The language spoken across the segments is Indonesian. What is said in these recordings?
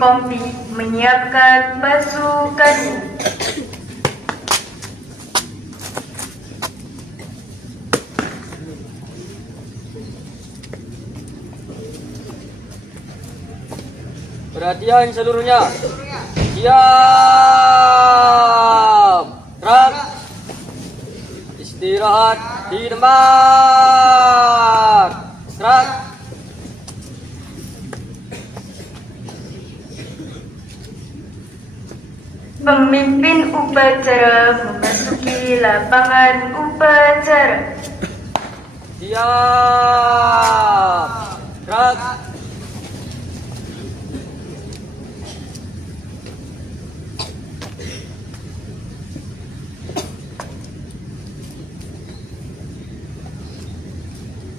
Kompi menyiapkan pasukannya. Perhatian seluruhnya. Siap. Gerak. Istirahat di tempat. Gerak. Pemimpin upacara memasuki lapangan upacara. Siap. Gerak.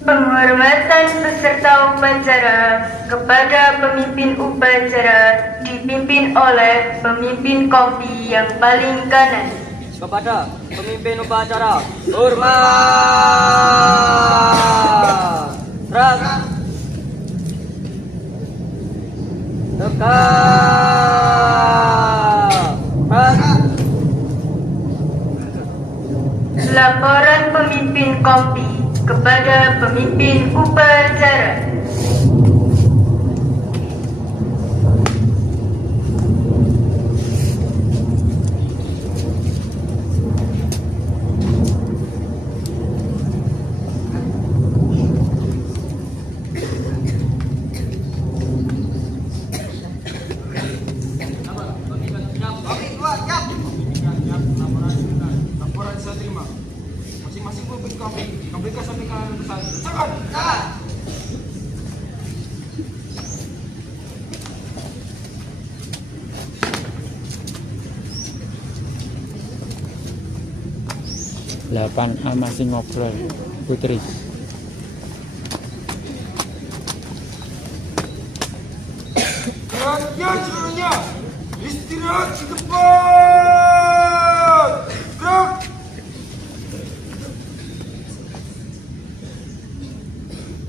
Penghormatan peserta upacara kepada pemimpin upacara dipimpin oleh pemimpin Kompi yang paling kanan. Kepada pemimpin upacara, hormat. Gerak. Tegak. Gerak. Laporan pemimpin Kompi kepada pemimpin upacara. Laporan saya terima. Masing-masing pemimpin kami berikan sampaikan pesan. Jangan. Delapan masih ngobrol Putri. Perhatian seluruhnya. Istirahat di depan. Gerak.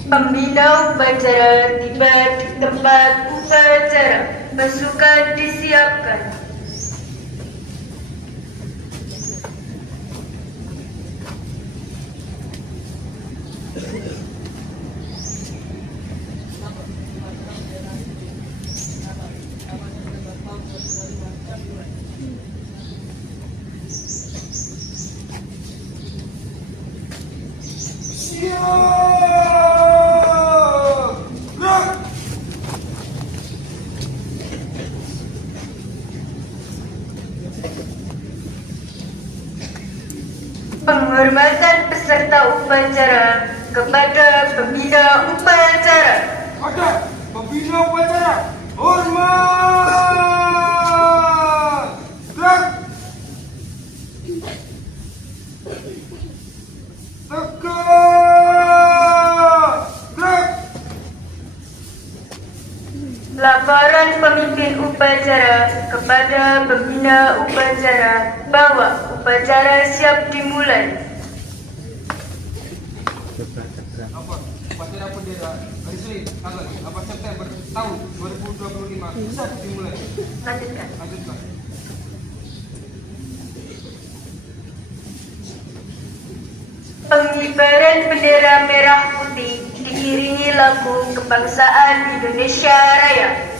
Pembina upacara tiba di tempat upacara. Pasukan disiapkan. Siap. Gerak. Penghormatan peserta upacara kepada pembina upacara. Pada pembina upacara. Hormat. Gerak. Tegak. Gerak. Laporan pemimpin upacara kepada pembina upacara bahwa upacara siap dimulai. Lapor upacara bendera hari Senin tanggal 8 September tahun 2025 bisa dimulai. Lanjutkan. Lanjutkan. Pengibaran bendera merah putih diiringi lagu kebangsaan Indonesia Raya.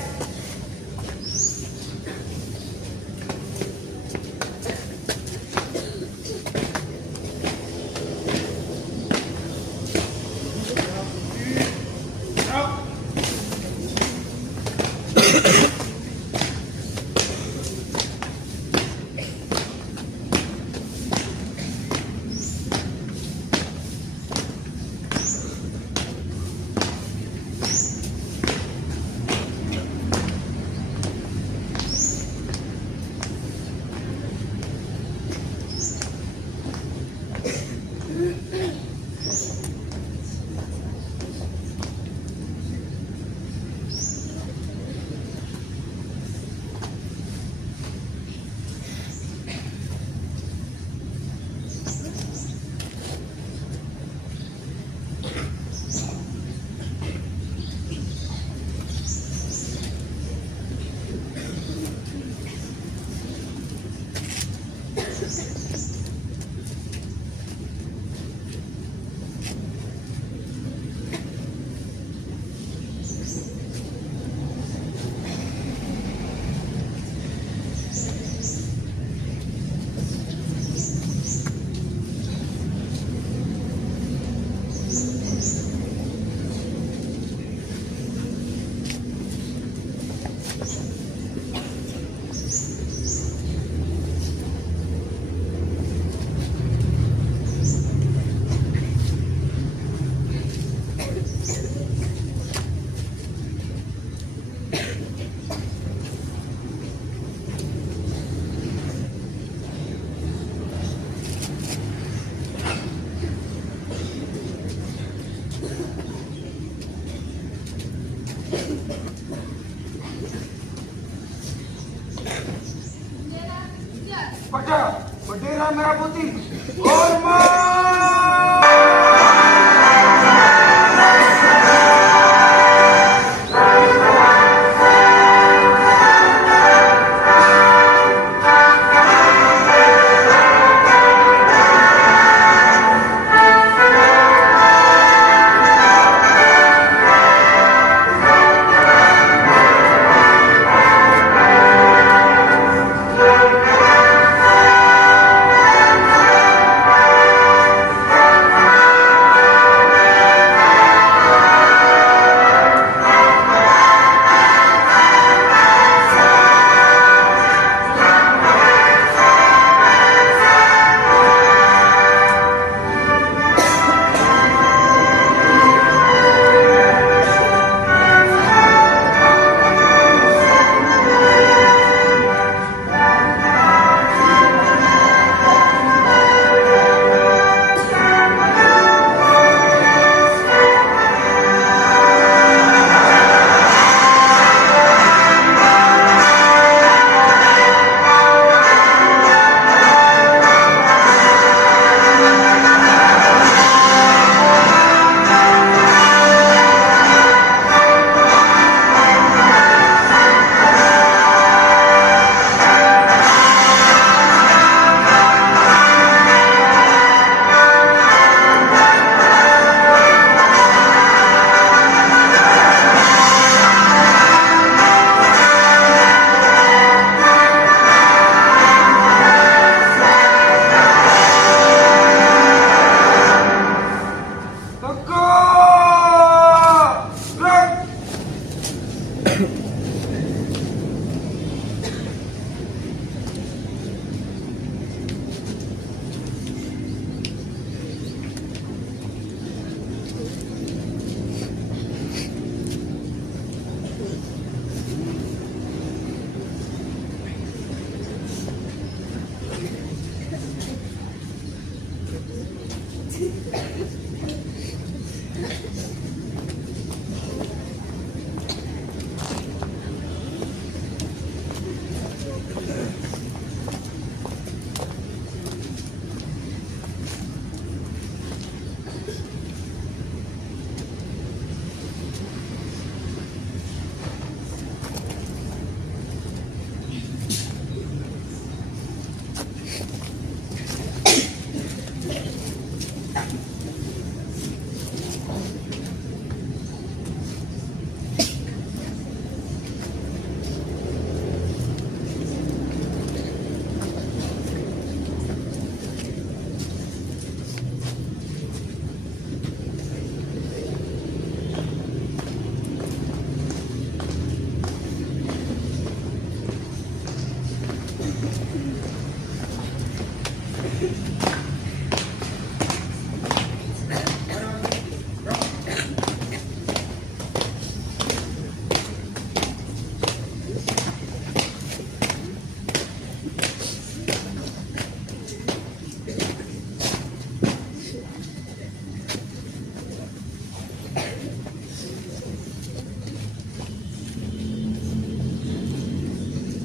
Pada bendera merah putih, hormat!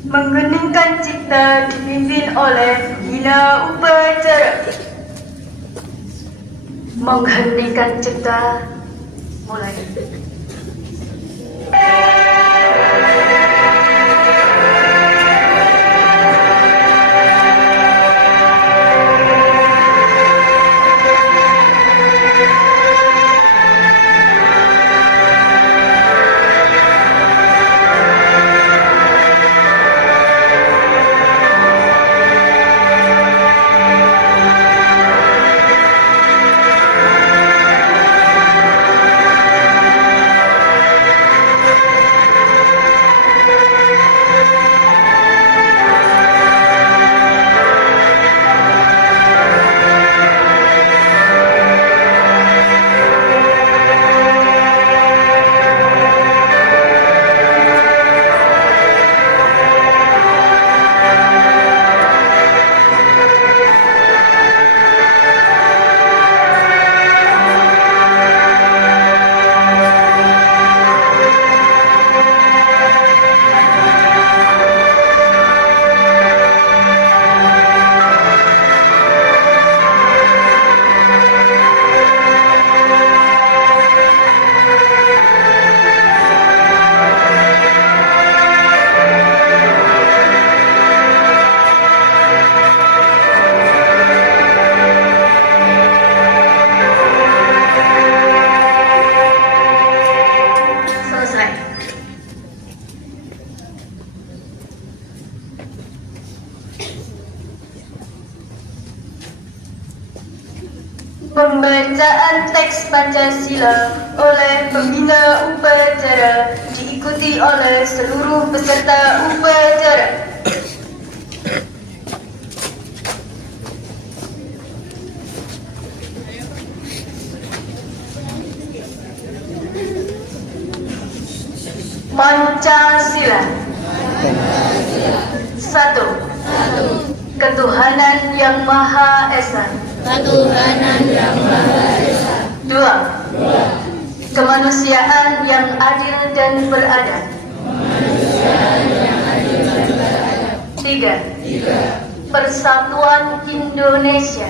Menggeningkan cipta dipimpin oleh Bina Upacara. Mengheningkan cipta mulai. Pembacaan teks Pancasila oleh pembina upacara diikuti oleh seluruh peserta upacara. Pancasila. 1. Ketuhanan yang Maha Esa. 2. Kemanusiaan yang adil dan beradab. 3. Persatuan Indonesia.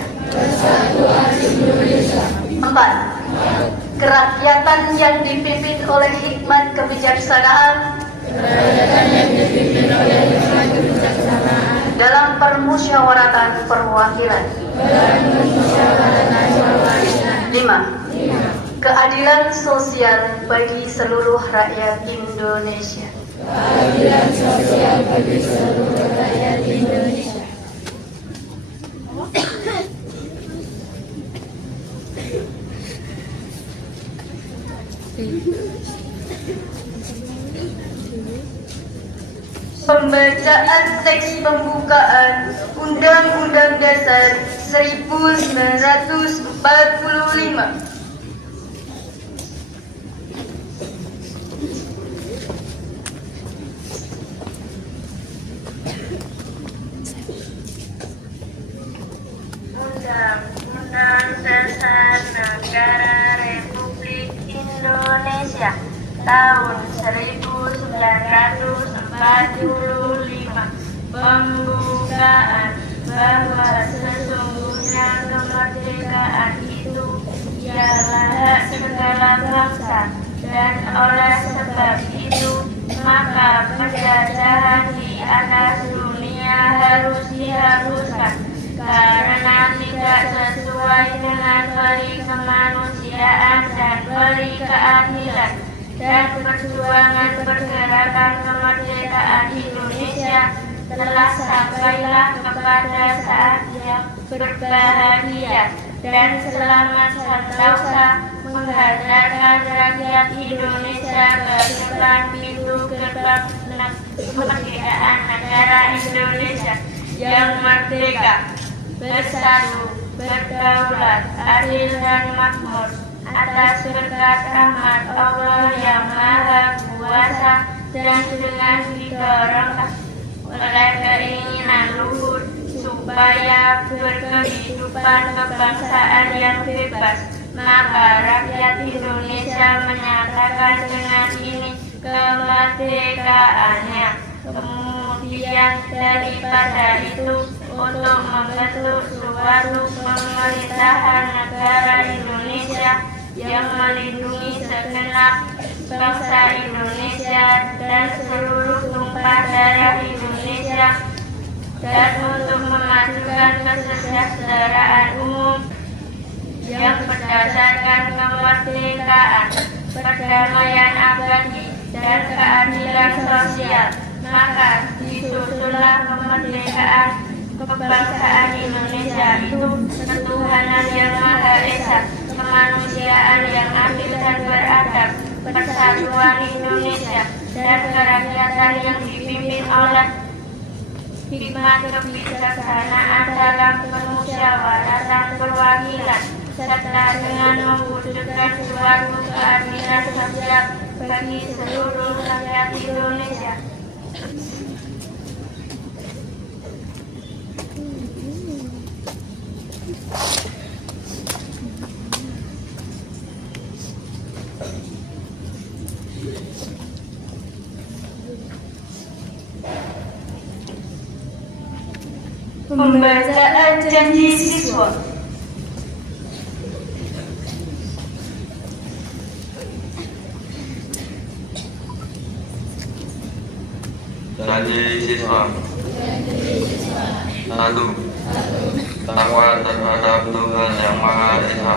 4. Kerakyatan yang dipimpin oleh hikmat kebijaksanaan dalam permusyawaratan perwakilan. 5. Keadilan sosial bagi seluruh rakyat Indonesia. Pembacaan teks pembukaan Undang-Undang Dasar 1945. Undang-Undang Dasar Negara Republik Indonesia tahun 1945. Pembukaan bahwa sesungguhnya kemerdekaan itu ialah hak segala bangsa, dan oleh sebab itu maka penjajahan di atas dunia harus dihapuskan karena tidak sesuai dengan peri kemanusiaan dan peri keadilan. Dan perjuangan pergerakan kemerdekaan Indonesia telah sampailah kepada saat yang berbahagia dan selamat sentosa menghantarkan rakyat Indonesia ke depan pintu gerbang kemerdekaan negara Indonesia yang merdeka, bersatu, berdaulat, adil dan makmur. Atas berkat rahmat Allah yang Maha Kuasa dan dengan didorong oleh keinginan luhur supaya berkehidupan kebangsaan yang bebas, maka rakyat Indonesia menyatakan dengan ini kemerdekaannya. Kemudian daripada itu untuk membentuk suatu pemerintahan negara Indonesia yang melindungi segenap bangsa Indonesia dan seluruh tumpah darah Indonesia, dan untuk memajukan kesejahteraan umum yang berdasarkan kemerdekaan, perdamaian abadi, dan keadilan sosial, maka disusunlah kemerdekaan kebangsaan Indonesia itu ketuhanan yang Maha Esa, kemanusiaan yang adil dan beradab, persatuan Indonesia, dan kerakyatan yang dipimpin oleh hikmat kebijaksanaan dalam permusyawaratan perwakilan, serta dengan mewujudkan suatu keadilan sosial bagi seluruh rakyat Indonesia. Pembacaan janji siswa. Janji siswa. 1. Takwa terhadap Tuhan Yang Maha Esa.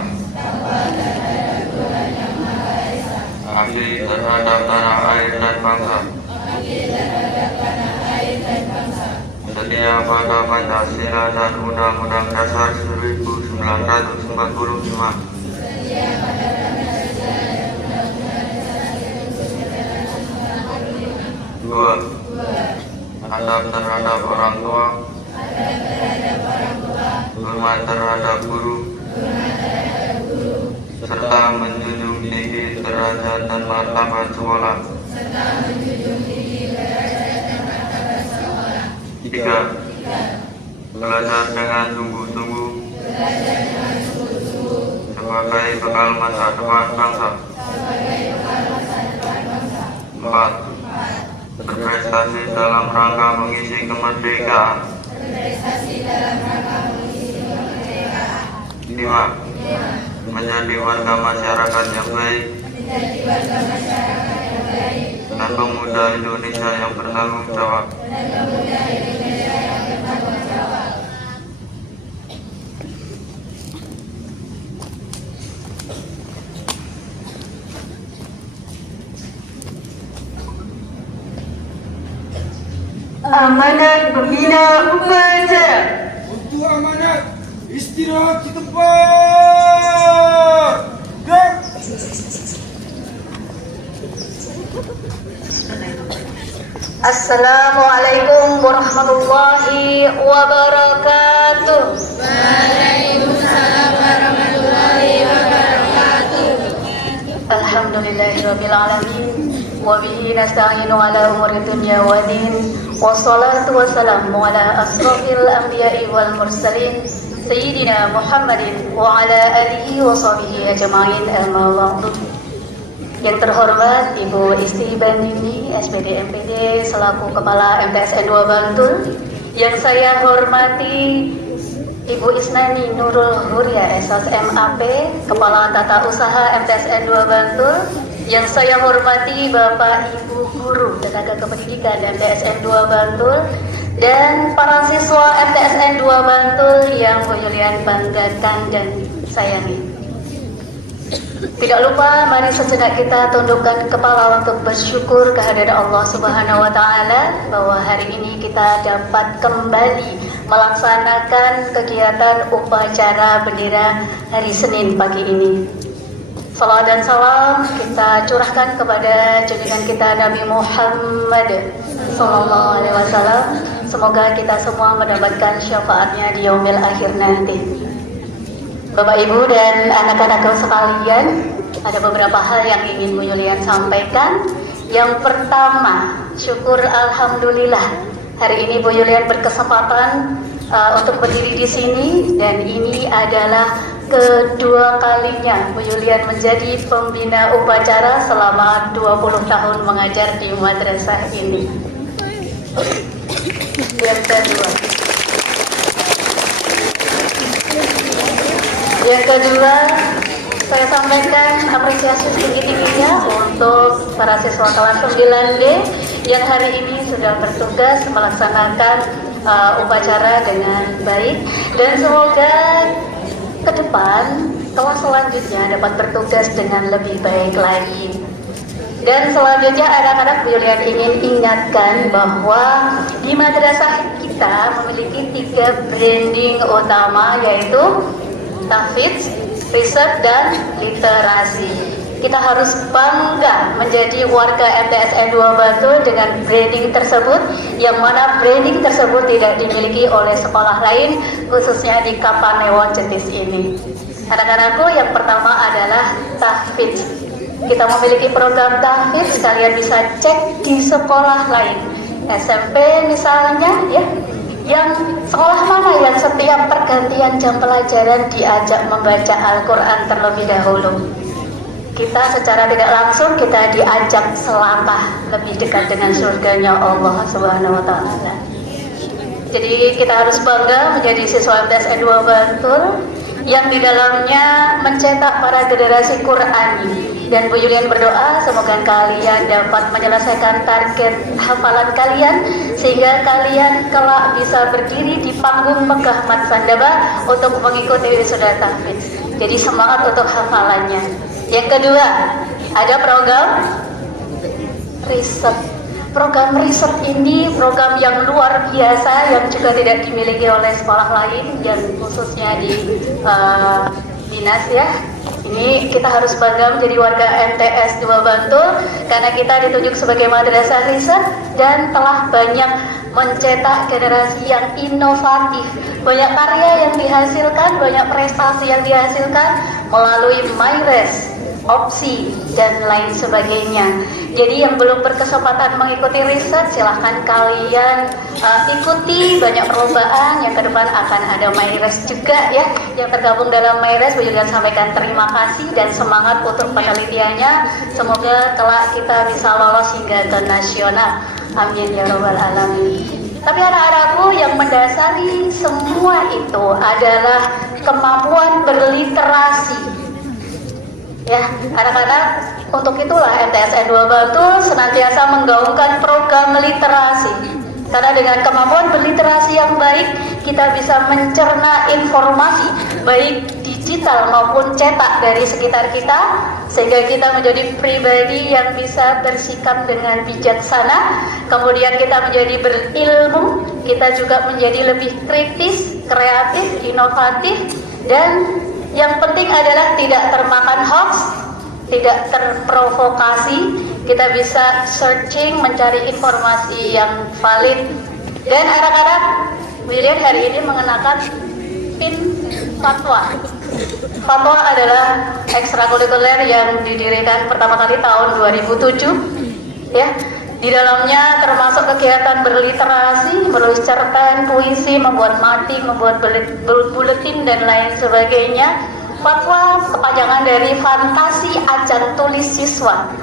Abdi terhadap tanah air dan bangsa. Setia pada Pancasila dan Undang-Undang Dasar 1945. 1945. Dua, adab terhadap orang tua, hormat terhadap guru, serta menjunjung tinggi derajat dan martabat sekolah. Tiga, belajar dengan sungguh-sungguh sebagai bekal masa depan bangsa. Empat, berprestasi dalam rangka mengisi kemerdekaan. Lima, menjadi warga masyarakat yang baik dan pemuda Indonesia yang bertanggung jawab. Amanat pembina upacara. Untuk amanat, istirahat di tempat. Gerak. Assalamualaikum warahmatullahi wabarakatuh. Waalaikumsalam warahmatullahi wabarakatuh. Alhamdulillahirabbil alamin. Wa bihi nasta'inu ala umuri dunya wa din. Wassalatu wassalamu ala asrofil anbiya'i wal mursalin Sayyidina Muhammadin wa ala alihi wa sahbihi ajma'in amma ba'du. Yang terhormat Ibu Isti Bandini SPD MPD selaku Kepala MTSN 2 Bantul. Yang saya hormati Ibu Isnani Nurul Huria SS MAP Kepala Tata Usaha MTSN 2 Bantul. Yang saya hormati Bapak Ibu Guru Tenaga Kependidikan MTSN 2 Bantul dan para siswa MTSN 2 Bantul yang Bu Yulian banggakan dan sayangi. Tidak lupa mari sejenak kita tundukkan kepala untuk bersyukur kehadirat Allah Subhanahu wa taala bahwa hari ini kita dapat kembali melaksanakan kegiatan upacara bendera hari Senin pagi ini. Salawat dan salam kita curahkan kepada junjungan kita Nabi Muhammad sallallahu alaihi wasallam. Semoga kita semua mendapatkan syafaatnya di yaumil akhir nanti. Bapak Ibu dan anak-anakku sekalian, ada beberapa hal yang ingin Bu Yulian sampaikan. Yang pertama, syukur alhamdulillah hari ini Bu Yulian berkesempatan untuk berdiri di sini dan ini adalah kedua kalinya Bu Yulian menjadi pembina upacara selama 20 tahun mengajar di madrasah ini. Yang kedua, saya sampaikan apresiasi setinggi-tingginya untuk para siswa kelas 9D yang hari ini sudah bertugas melaksanakan upacara dengan baik dan semoga ke depan kelas selanjutnya dapat bertugas dengan lebih baik lagi. Dan selanjutnya anak-anak Bu Yulian ingin ingatkan bahwa di madrasah kita memiliki 3 branding utama yaitu tahfidz, riset, dan literasi. Kita harus bangga menjadi warga MTSN 2 Bantul dengan branding tersebut, yang mana branding tersebut tidak dimiliki oleh sekolah lain, khususnya di Kapanewon Jetis ini. Anak-anakku, yang pertama adalah tahfidz. Kita memiliki program tahfidz, kalian bisa cek di sekolah lain, SMP misalnya, ya. Yang sekolah mana yang setiap pergantian jam pelajaran diajak membaca Al-Quran terlebih dahulu? Kita secara tidak langsung kita diajak selangkah lebih dekat dengan surganya Allah Subhanahu wa taala. Jadi kita harus bangga menjadi siswa MTSN 2 Bantul yang di dalamnya mencetak para generasi Qurani. Dan Bu Yulian berdoa semoga kalian dapat menyelesaikan target hafalan kalian sehingga kalian kelak bisa berdiri di panggung megah Mat Sandaba untuk mengikuti wisuda tahfidz. Jadi semangat untuk hafalannya. Yang kedua, ada program riset. program riset ini program yang luar biasa yang juga tidak dimiliki oleh sekolah lain dan khususnya di dinas ya. Ini kita harus bangga menjadi warga MTS 2 Bantul karena kita ditunjuk sebagai madrasah riset dan telah banyak mencetak generasi yang inovatif. Banyak karya yang dihasilkan, banyak prestasi yang dihasilkan melalui MyRes, opsi dan lain sebagainya. Jadi yang belum berkesempatan mengikuti riset silahkan kalian ikuti banyak perlombaan yang ke depan akan ada MyRes juga ya. Yang tergabung dalam MyRes juga sampaikan terima kasih dan semangat untuk penelitiannya. Semoga kelak kita bisa lolos hingga ke nasional. Amin ya robbal alamin. Tapi anak-anakku yang mendasari semua itu adalah kemampuan berliterasi. Ya, anak-anak, untuk itulah MTSN 2 Bantul senantiasa menggaungkan program literasi. Karena dengan kemampuan berliterasi yang baik, kita bisa mencerna informasi baik digital maupun cetak dari sekitar kita, sehingga kita menjadi pribadi yang bisa bersikap dengan bijaksana. Kemudian kita menjadi berilmu, kita juga menjadi lebih kritis, kreatif, inovatif, dan yang penting adalah tidak termakan hoax, tidak terprovokasi. Kita bisa searching, mencari informasi yang valid. Dan anak-anak, William hari ini mengenakan pin fatwa. Fatwa adalah ekstrakurikuler yang didirikan pertama kali tahun 2007. Ya, di dalamnya termasuk kegiatan berliterasi, menulis cerpen, puisi, membuat mading, membuat buletin dan lain sebagainya. Fatwa kepanjangan dari Fantasi Ajang Tulis Siswa.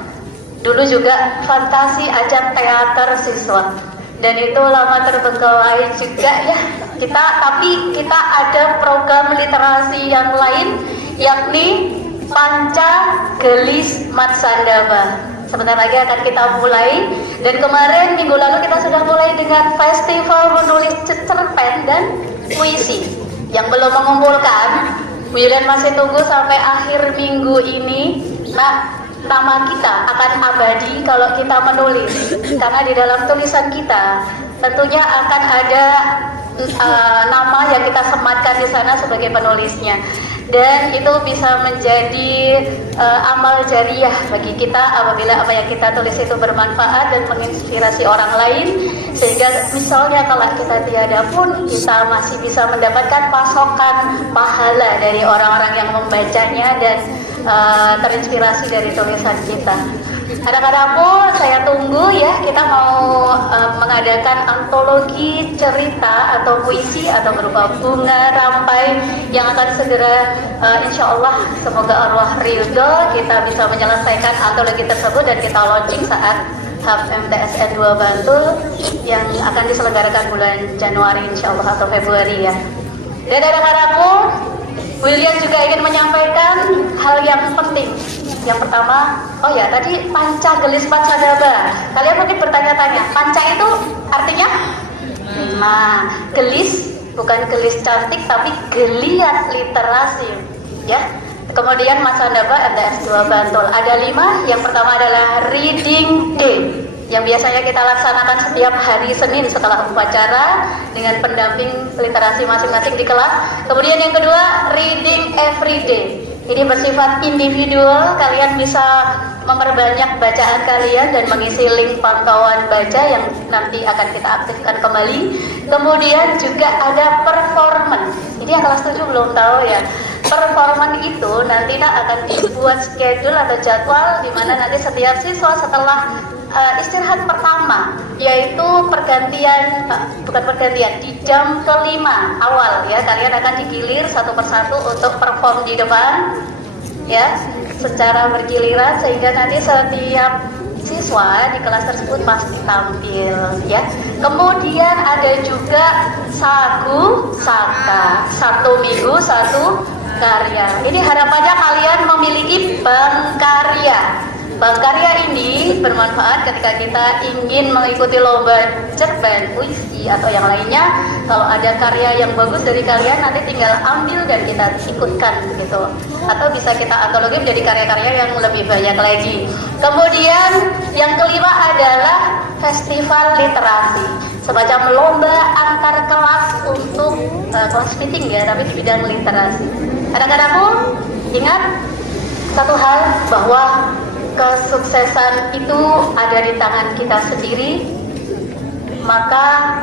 Dulu juga Fantasi Ajang Teater Siswa. Dan itu lama terbengkalai juga ya. Tapi kita ada program literasi yang lain, yakni Panca Gelis Matsandaba. Sebentar lagi akan kita mulai. Dan kemarin minggu lalu kita sudah mulai dengan festival menulis cerpen dan puisi. Yang belum mengumpulkan, William masih tunggu sampai akhir minggu ini. Nah, nama kita akan abadi kalau kita menulis. Karena di dalam tulisan kita tentunya akan ada nama yang kita sematkan di sana sebagai penulisnya. Dan itu bisa menjadi amal jariah bagi kita apabila apa yang kita tulis itu bermanfaat dan menginspirasi orang lain, sehingga misalnya kalau kita tiada pun kita masih bisa mendapatkan pasokan pahala dari orang-orang yang membacanya dan terinspirasi dari tulisan kita. Anak-anakku, saya tunggu ya, kita mau mengadakan antologi cerita atau puisi atau berupa bunga rampai yang akan segera insya Allah semoga arwah ridho kita bisa menyelesaikan antologi tersebut dan kita launching saat HUB MTSN 2 Bantul yang akan diselenggarakan bulan Januari insya Allah atau Februari ya. Dan anak-anakku, William juga ingin menyampaikan hal yang penting. Yang pertama, oh ya tadi Panca Gelis Matsandaba. Kalian mungkin bertanya-tanya, panca itu artinya? Nah, gelis bukan gelis cantik tapi geliat literasi, ya. Kemudian Matsandaba MTS 2 Bantul ada 5. Yang pertama adalah Reading Day yang biasanya kita laksanakan setiap hari Senin setelah upacara dengan pendamping literasi masing-masing di kelas. Kemudian yang kedua, Reading Everyday. Ini bersifat individual, kalian bisa memperbanyak bacaan kalian dan mengisi link pantauan baca yang nanti akan kita aktifkan kembali. Kemudian juga ada performance. Ini yang kelas 7 belum tahu ya. Performance itu nanti akan dibuat schedule atau jadwal di mana nanti setiap siswa setelah istirahat pertama, yaitu di jam kelima awal ya, kalian akan digilir satu persatu untuk perform di depan ya, secara bergiliran sehingga nanti setiap siswa di kelas tersebut pasti tampil ya. Kemudian ada juga sagu saka, 1 minggu 1 karya. Ini harapannya kalian memiliki bank karya. Bank karya ini bermanfaat ketika kita ingin mengikuti lomba cerpen, puisi atau yang lainnya. Kalau ada karya yang bagus dari kalian, nanti tinggal ambil dan kita ikutkan gitu. Atau bisa kita antologi menjadi karya-karya yang lebih banyak lagi. Kemudian yang kelima adalah festival literasi, semacam lomba antar kelas untuk kelas meeting ya, tapi di bidang literasi. Anak-anakku, ingat satu hal, bahwa kesuksesan itu ada di tangan kita sendiri. Maka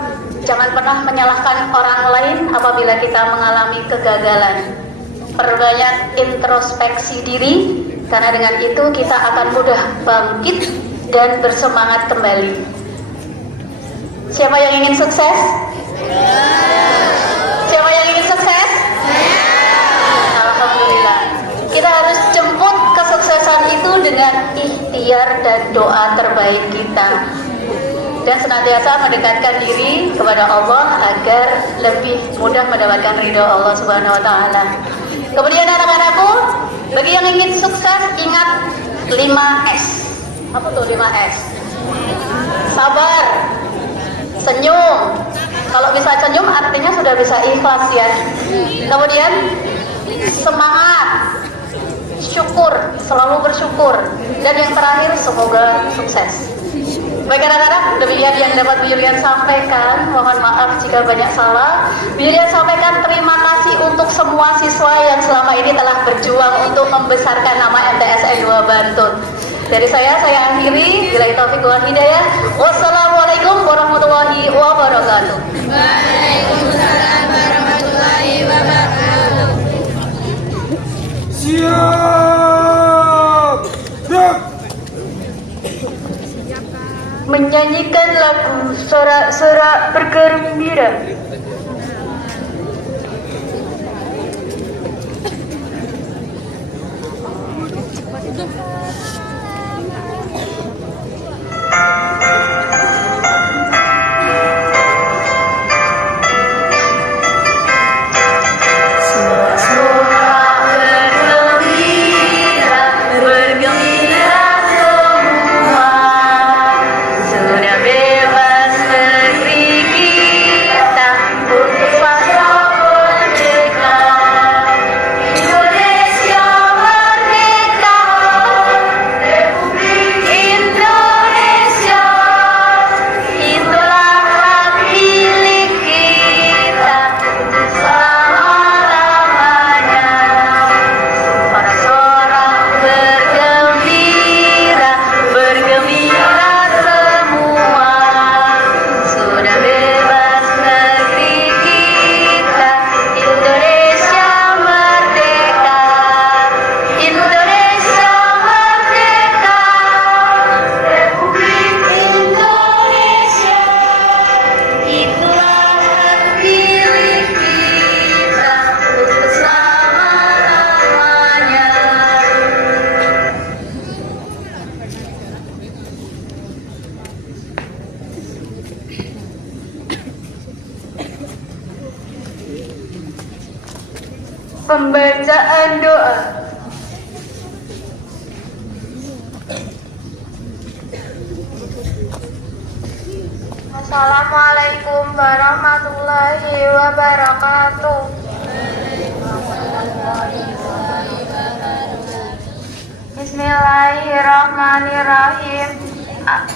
jangan pernah menyalahkan orang lain apabila kita mengalami kegagalan. Perbanyak introspeksi diri, karena dengan itu kita akan mudah bangkit dan bersemangat kembali. Siapa yang ingin sukses? Siapa yang ingin sukses? Alhamdulillah. Kita harus jemput kesuksesan itu dengan ikhtiar dan doa terbaik kita, dan senantiasa mendekatkan diri kepada Allah agar lebih mudah mendapatkan ridho Allah Subhanahu wa Ta'ala. Kemudian anak-anakku, bagi yang ingin sukses, ingat 5S. Apa tuh 5S? Sabar, senyum. Kalau bisa senyum artinya sudah bisa ikhlas ya. Kemudian semangat, syukur, selalu bersyukur. Dan yang terakhir, semoga sukses. Baik anak-anak, demikian yang dapat Bu Yulian sampaikan. Mohon maaf jika banyak salah. Bu Yulian sampaikan terima kasih untuk semua siswa yang selama ini telah berjuang untuk membesarkan nama MTSN 2 Bantul. Dari saya akhiri. Billahi taufiq wal hidayah. Wassalamualaikum warahmatullahi wabarakatuh. Waalaikumsalam warahmatullahi wabarakatuh. Siap. Siap. Menyanyikan lagu sorak-sorak bergembira. Pembacaan doa. Assalamualaikum warahmatullahi wabarakatuh. Bismillahirrahmanirrahim.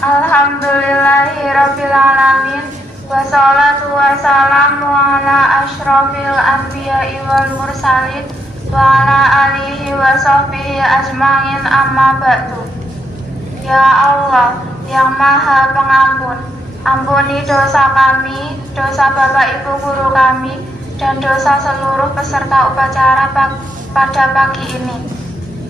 Alhamdulillahirabbil alamin. Wassalatu wassalamu ala asyrafil anbiya'i wal mursalin wa ala alihi wa sahbihi ajma'in, amma ba'du. Ya Allah yang maha pengampun, ampuni dosa kami, dosa bapak ibu guru kami, dan dosa seluruh peserta upacara pada pagi ini.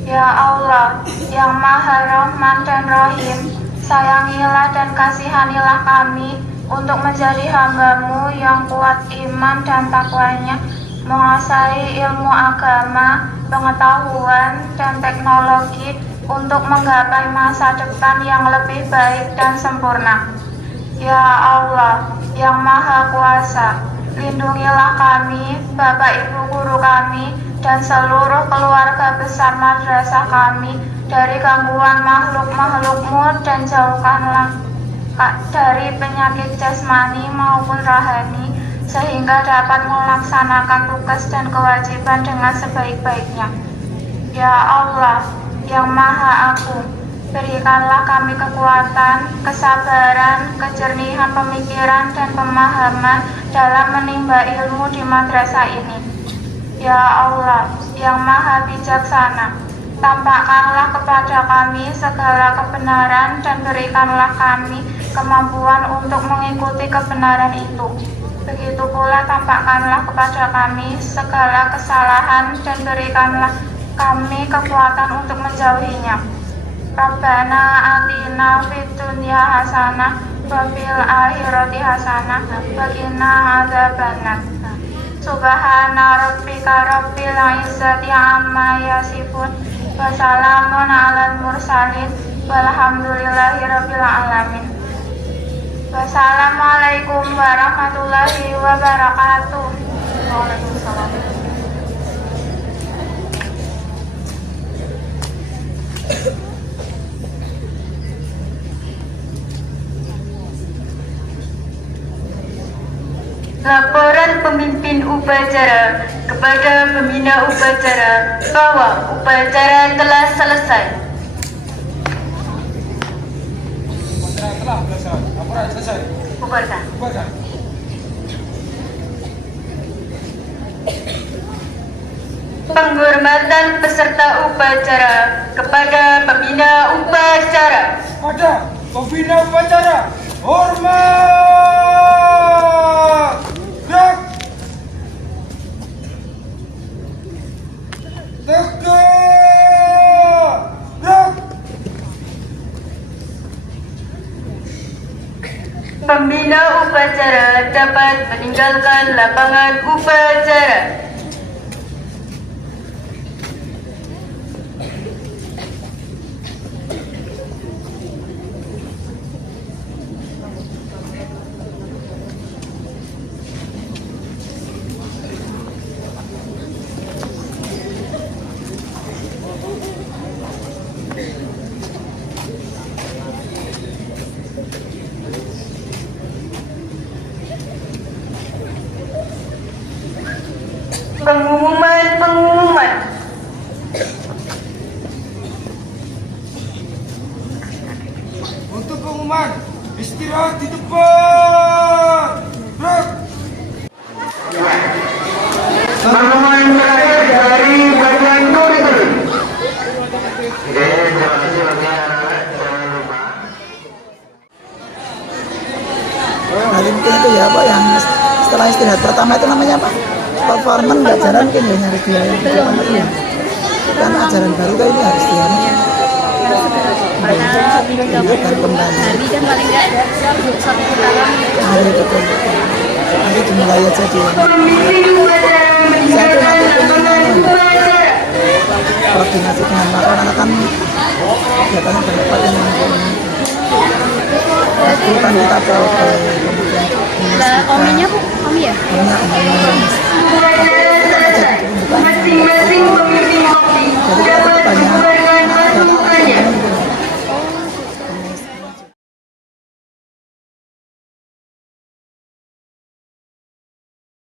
Ya Allah yang maha rahman dan rahim, sayangilah dan kasihanilah kami untuk menjadi hamba-Mu yang kuat iman dan takwanya, menguasai ilmu agama, pengetahuan, dan teknologi untuk menggapai masa depan yang lebih baik dan sempurna. Ya Allah yang maha kuasa, lindungilah kami, bapak ibu guru kami, dan seluruh keluarga besar madrasah kami dari gangguan makhluk-makhluk-Mu, dan jauhkanlah dari penyakit jasmani maupun rohani, sehingga dapat melaksanakan tugas dan kewajiban dengan sebaik-baiknya. Ya Allah yang maha agung, Berikanlah kami kekuatan, kesabaran, kejernihan pemikiran, dan pemahaman dalam menimba ilmu di madrasah ini. Ya Allah, yang Maha Bijaksana, tampakkanlah kepada kami segala kebenaran dan berikanlah kami kemampuan untuk mengikuti kebenaran itu. Begitu pula tampakkanlah kepada kami segala kesalahan dan berikanlah kami kekuatan untuk menjauhinya. Rabbana atina fid dunya hasanah wa fil akhirati hasanah wa qina adzabannar. Subhana rabbika rabbil izzati amma yasifun wa salamun alal mursalin walhamdulillahi rabbil alamin. Wassalamualaikum warahmatullahi wabarakatuh. Waalaikumsalam. Laporan pemimpin upacara kepada pembina upacara bahwa upacara telah selesai. Telah selesai. Laporan selesai. Bubarkan. Bubarkan. Penghormatan peserta upacara kepada pembina upacara. Pada pembina upacara, hormat. Gerak. Tegak. Gerak. Pembina upacara dapat meninggalkan lapangan upacara. Pengumuman. Untuk pengumuman, istirahat di depan. Gerak. Pengumuman terakhir dari bagian kurikulum. Oke, terima kasih bagi anak-anak. Jangan lupa. Nanti mungkin itu ya Pak yang setelah istirahat pertama itu namanya apa? Performance nggak jalan mungkin ya harus dia ya. Kan ajaran baru kan ini harus dia. Dan kembali. Hari kan paling nggak ada satu putaran. Hari betul. Nanti dimulai aja dia. Satu nanti koordinasi dengan anak-anak kan kegiatannya berdebat ini. Itu kan kita bawa ke kemudian Ominya Bu, Omi ya? Ominya. Kita aja bukan.